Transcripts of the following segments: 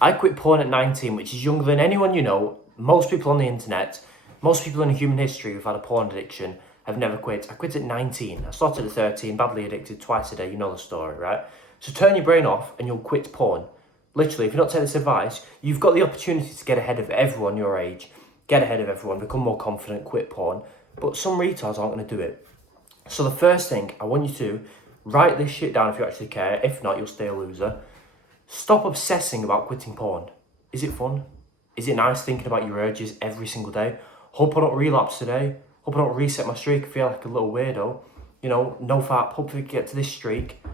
I quit porn at 19, which is younger than anyone you know. Most people on the internet, most people in human history who've had a porn addiction have never quit. I quit at 19. I started at 13, badly addicted twice a day. You know the story, right? So turn your brain off and you'll quit porn. Literally, if you don't take this advice, you've got the opportunity to get ahead of everyone your age. Get ahead of everyone, become more confident, quit porn. But some retards aren't going to do it. So the first thing I want you to do, write this shit down if you actually care. If not, you'll stay a loser. Stop obsessing about quitting porn. Is it fun? Is it nice thinking about your urges every single day? Hope I don't relapse today. Hope I don't reset my streak and feel like a little weirdo. You know, no fap, hopefully get to this streak.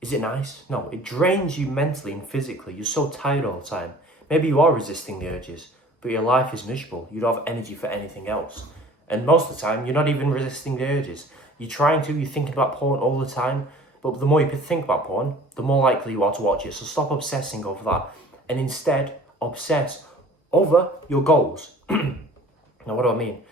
Is it nice? No, it drains you mentally and physically. You're so tired all the time. Maybe you are resisting the urges, but your life is miserable. You don't have energy for anything else. And most of the time, you're not even resisting the urges. You're thinking about porn all the time. But the more you think about porn, the more likely you are to watch it. So stop obsessing over that. And instead, obsess over your goals. Now, what do I mean?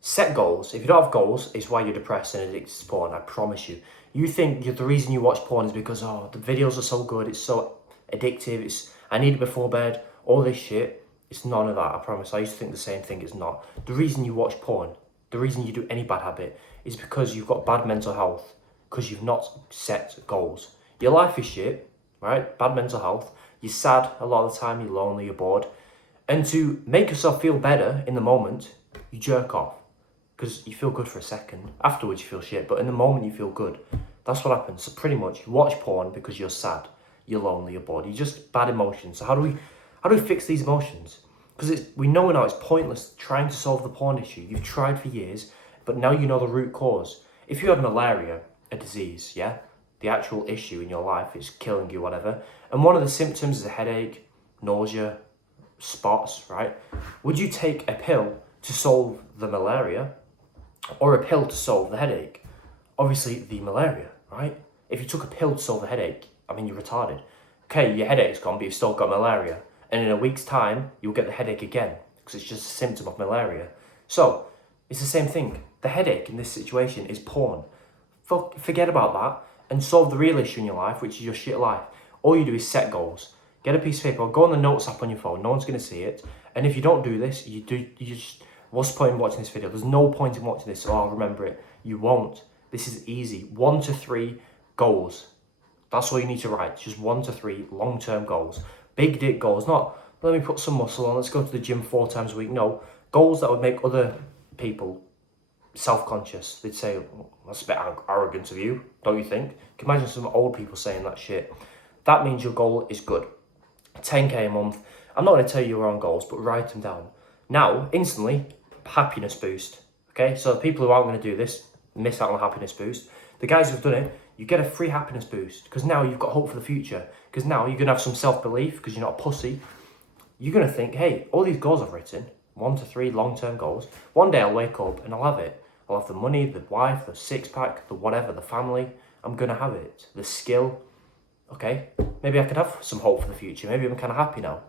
Set goals. If you don't have goals, it's why you're depressed and addicted to porn, I promise you. You think the reason you watch porn is because, oh, the videos are so good, it's so addictive, I need it before bed, all this shit. It's none of that, I promise. I used to think the same thing, it's not. The reason you watch porn, the reason you do any bad habit, is because you've got bad mental health. Because you've not set goals. Your life is shit, right? Bad mental health. You're sad a lot of the time, you're lonely, you're bored. And to make yourself feel better in the moment, you jerk off. Because you feel good for a second. Afterwards you feel shit, but in the moment you feel good. That's what happens. So pretty much, you watch porn because you're sad, you're lonely, you're bored. You're just bad emotions. So how do we fix these emotions? Because we know now it's pointless trying to solve the porn issue. You've tried for years, but now you know the root cause. If you had malaria, a disease, yeah? The actual issue in your life is killing you, whatever. And one of the symptoms is a headache, nausea, spots, right? Would you take a pill to solve the malaria or a pill to solve the headache? Obviously, the malaria, right? If you took a pill to solve the headache, I mean, you're retarded. Okay, your headache's gone, but you've still got malaria. And in a week's time, you'll get the headache again because it's just a symptom of malaria. So, it's the same thing. The headache in this situation is porn. Forget about that and solve the real issue in your life, which is your shit life. All you do is set goals. Get a piece of paper, go on the notes app on your phone. No one's going to see it. And if you don't do this, what's the point in watching this video? There's no point in watching this, so I'll remember it. You won't. This is easy. 1 to 3 goals. That's all you need to write. Just 1 to 3 long-term goals. Big dick goals. Not, let me put some muscle on, let's go to the gym 4 times a week. No, goals that would make other people self-conscious. They'd say, oh, that's a bit arrogant of you, don't you think? Can you imagine some old people saying that shit? That means your goal is good. 10k a month. I'm not going to tell you your own goals, but write them down. Now, instantly, happiness boost. Okay, so the people who aren't going to do this miss out on a happiness boost. The guys who've done it, you get a free happiness boost because now you've got hope for the future. Because now you're going to have some self-belief because you're not a pussy. You're going to think, hey, all these goals I've written, 1 to 3 long-term goals, one day I'll wake up and I'll have it. I'll have the money, the wife, the six-pack, the whatever, the family. I'm going to have it. The skill. Okay, maybe I could have some hope for the future. Maybe I'm kind of happy now.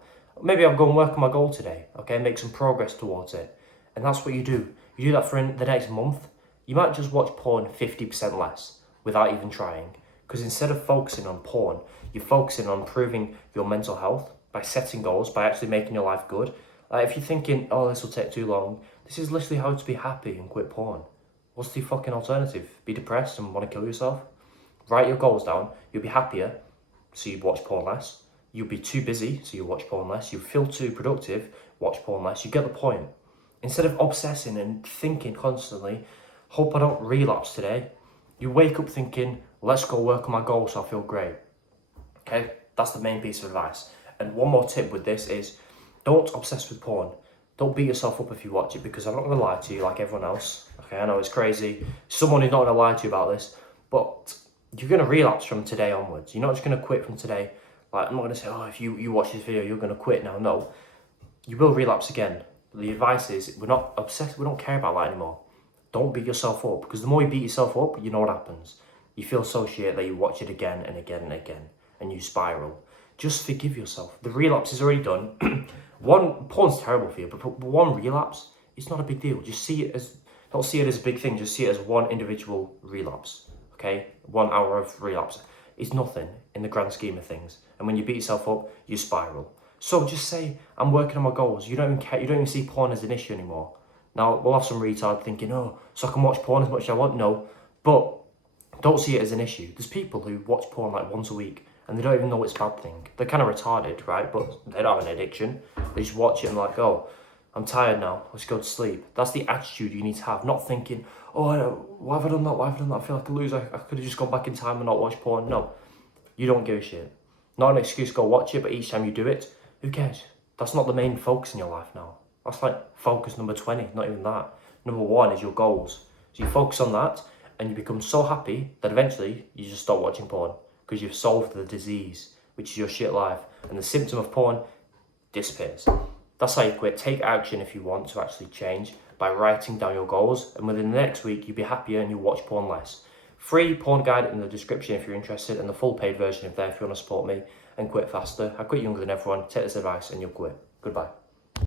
Maybe I'll go and work on my goal today. Okay, make some progress towards it. And that's what you do. You do that for the next month. You might just watch porn 50% less without even trying. Because instead of focusing on porn, you're focusing on improving your mental health by setting goals, by actually making your life good. Like if you're thinking, oh, this will take too long, this is literally how to be happy and quit porn. What's the fucking alternative? Be depressed and want to kill yourself? Write your goals down. You'll be happier, so you watch porn less. You'll be too busy, so you watch porn less. You feel too productive, watch porn less. You get the point. Instead of obsessing and thinking constantly, hope I don't relapse today, you wake up thinking, let's go work on my goal so I feel great. Okay, that's the main piece of advice. And one more tip with this is, don't obsess with porn. Don't beat yourself up if you watch it, because I'm not going to lie to you like everyone else. Okay, I know it's crazy. Someone is not going to lie to you about this, but you're going to relapse from today onwards. You're not just going to quit from today. Like, I'm not going to say, oh, if you watch this video, you're going to quit now. No, you will relapse again. The advice is, we're not obsessed. We don't care about that anymore. Don't beat yourself up, because the more you beat yourself up, you know what happens. You feel so shit that you watch it again and again and again, and you spiral. Just forgive yourself. The relapse is already done. Porn's terrible for you, but one relapse, it's not a big deal. Just see it as, don't see it as a big thing, just see it as one individual relapse, okay? 1 hour of relapse. It's nothing in the grand scheme of things. And when you beat yourself up, you spiral. So just say, I'm working on my goals. You don't even care, you don't even see porn as an issue anymore. Now, we'll have some retard thinking, oh, so I can watch porn as much as I want. No, but don't see it as an issue. There's people who watch porn like once a week and they don't even know it's a bad thing. They're kind of retarded, right? But they don't have an addiction. They just watch it and like, oh, I'm tired now. Let's go to sleep. That's the attitude you need to have. Not thinking, oh, why have I done that? Why have I done that? I feel like a loser. I could have just gone back in time and not watched porn. No, you don't give a shit. Not an excuse to go watch it, but each time you do it, who cares? That's not the main focus in your life now. That's like focus number 20, not even that. Number 1 is your goals. So you focus on that and you become so happy that eventually you just stop watching porn because you've solved the disease, which is your shit life. And the symptom of porn disappears. That's how you quit. Take action if you want to actually change by writing down your goals. And within the next week, you'll be happier and you'll watch porn less. Free porn guide in the description if you're interested, and the full paid version if you want to support me and quit faster. I quit younger than everyone. Take this advice and you'll quit. Goodbye.